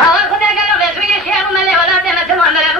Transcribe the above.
How could I get over 3 years? I'm a little bit of